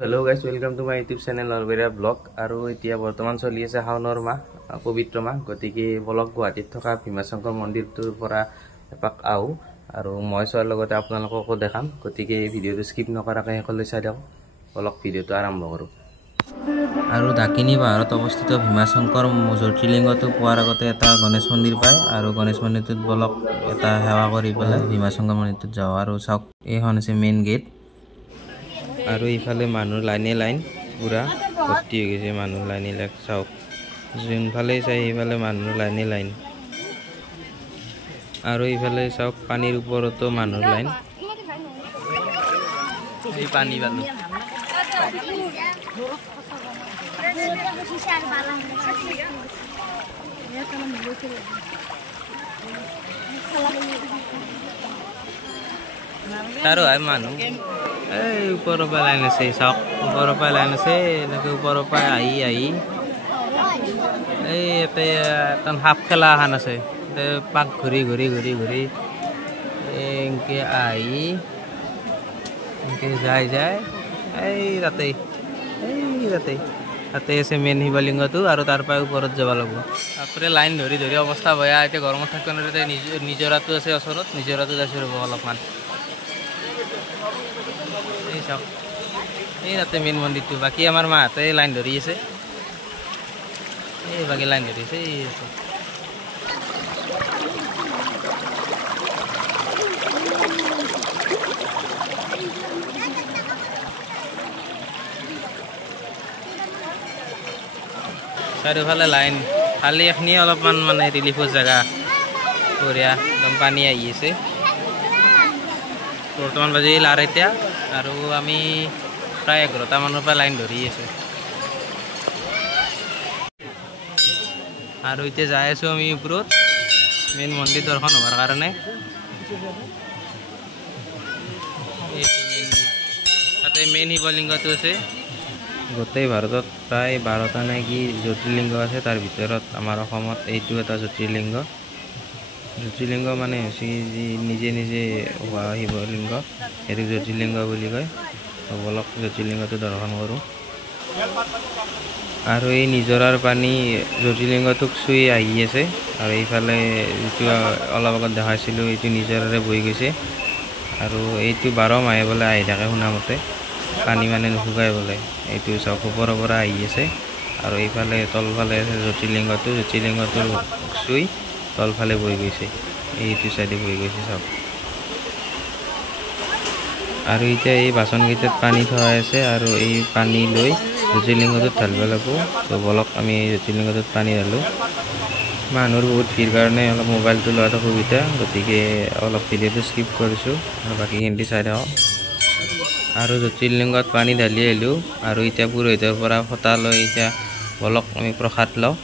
Hello guys, welcome to my YouTube channel Alberia Vlog. আৰু এতিয়া বৰ্তমান চলি আছে শাওনৰ মাহ, পবিত্ৰ মাহ। গতিকে ব্লগ গুৱাহাটীত থকা ভীমাশংকৰ মন্দিৰটোৰ পৰা এপাক আহো আৰু মই চোৱাৰ লগতে আপোনালোককো দেখাম। গতিকে ভিডিঅ'টো স্কিপ নকৰাকৈ শেষলৈ চাই দিয়ক। ব্লগ ভিডিঅ'টো আৰম্ভ কৰোঁ। আৰু দাকিনী পাহাৰত অৱস্থিত ভীমাশংকৰ জ্যোতিৰ্লিংগটো পোৱাৰ আগতে এটা গণেশ মন্দিৰ পায় আৰু গণেশ মন্দিৰটোত ব্লগ এটা সেৱা কৰি পেলাই ভীমাশংকৰ মন্দিৰটোত যাওঁ। আৰু চাওক, এইখন হৈছে মেইন গেট। আৰু ইফালে মানুহ লাইন পুৰা ভৰ্তি হৈ গৈছে, মানুহ লাইন চাওক, যোনফালে চাই সেইফালে মানুহ লাইন। আৰু ইফালে চাওক, পানীৰ ওপৰতো মানুহ লাইন, এই পানী বালু। তাৰো হয় মানুহ, এই ওপৰৰ পৰা লাইন আছে, চাওক ওপৰৰ পৰা লাইন আছে, এনেকৈ ওপৰৰ পৰা আহি এই ইয়াতে এটা সাপ খেলা এখন আছে, পাক ঘূৰি এনেকৈ আহি এনেকৈ যায় এই তাতে আছে মেইন শিৱলিংগটো। আৰু তাৰ পৰা ওপৰত যাব লাগিব। তাৰপৰা লাইন ধৰি অৱস্থা বেয়া। এতিয়া গৰমত থাকিব নোৱাৰে। নিজৰাটো আছে ওচৰত, নিজৰাটো যাইছোঁ ৰ'ব অলপমান। এই চাওক, এই তাতে মেইন মন্দিৰটো। বাকী আমাৰ মাহঁতে লাইন ধৰি আছে, এই বাকী লাইন ধৰি আছে, এই আছে। চাৰিওফালে লাইন, খালি এখিনি অলপমান মানে ৰিলিফৰ জেগা, বঢ়িয়া একদম পানী আহি আছে। বৰ্তমান বাজিল এতিয়া, আৰু আমি প্ৰায় 11টা মানৰ পৰা লাইন ধৰি আছে। আৰু এতিয়া যাই আছোঁ আমি ওপৰত মেইন মন্দিৰ দৰ্শন হোৱাৰ কাৰণে। তাতে মেইন শিৱলিংগটো আছে। গোটেই ভাৰতত প্ৰায় 12টা নে কি জ্যোতিৰ্লিংগ আছে। তাৰ ভিতৰত আমাৰ অসমত এইটো এটা জ্যোতিৰ্লিংগ মানে হৈছে যি নিজে হোৱা শিৱলিংগ, সেইটো জ্যোতিৰ্লিংগ বুলি কয়। বলক জ্যোতিৰ্লিংগটো দৰ্শন কৰোঁ। আৰু এই নিজৰাৰ পানী জ্যোতিৰ্লিংগটোক চুই আহি আছে। আৰু এইফালে যিটো অলপ আগত দেখাইছিলোঁ, এইটো নিজৰাৰে বৈ গৈছে। আৰু এইটো 12 মাহে বোলে আহি থাকে শুনামতে, পানী মানে নুশুকাই বোলে। এইটো চাওক, ওপৰৰ পৰা আহি আছে। আৰু এইফালে তলফালে আছে জ্যোতিৰ্লিংগটোৰ চুই তলফালে বৈ গৈছে, এইটো চাইডে বৈ গৈছে চাওক। আৰু এতিয়া এই বাচনকেইটাত পানী থোৱা আছে, আৰু এই পানী লৈ জ্যোতিৰ্লিংগটোত ঢালিব লাগিব। তো বলক আমি জ্যোতিৰ্লিংগটোত পানী ঢালোঁ। মানুহৰ বহুত ভিৰ কাৰণে অলপ মোবাইলটো লোৱাত অসুবিধা, গতিকে অলপ ভিডিঅ'টো স্কিপ কৰিছোঁ আৰু বাকীখিনি চাই থাকক। আৰু জ্যোতিৰ্লিংগত পানী ঢালি আহিলোঁ। আৰু এতিয়া পুৰোহিতৰ পৰা ফটা লৈ এতিয়া বলক আমি প্ৰসাদ লওঁ।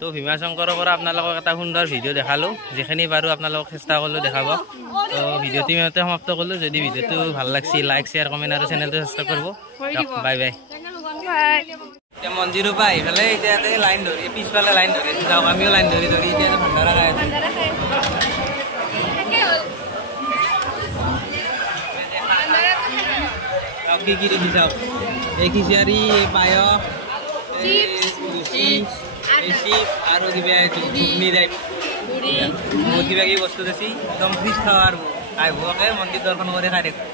তো ভীমাশংকৰৰ পৰা আপোনালোকক এটা সুন্দৰ ভিডিঅ' দেখালোঁ। যিখিনি পাৰোঁ আপোনালোকক চেষ্টা কৰিলোঁ দেখাব। তো ভিডিঅ'টো ইমানতে সমাপ্ত কৰিলোঁ। যদি ভিডিঅ'টো ভাল লাগিছে, লাইক, শ্বেয়াৰ, কমেণ্ট আৰু চেনেলটো ছাবস্ক্ৰাইব কৰিব। বাই। এতিয়া মন্দিৰৰ পৰা আহি পেলাই এতিয়া লাইন ধৰি, পিছফালে লাইন ধৰি যাওক। আমিও লাইন ধৰি এতিয়া ভাণ্ডাৰা খাই আছোঁ। কি দেখি চাওক, এই খিচাৰি, এই পায়স, আৰু কিবা ঘুগনি টাইপ বহুত কিবা কিবি বস্তু আছে। একদম ফ্ৰিজ খাওঁ আৰু আহিবকে মন্দিৰ দৰ্শন কৰি খাই থাকোঁ।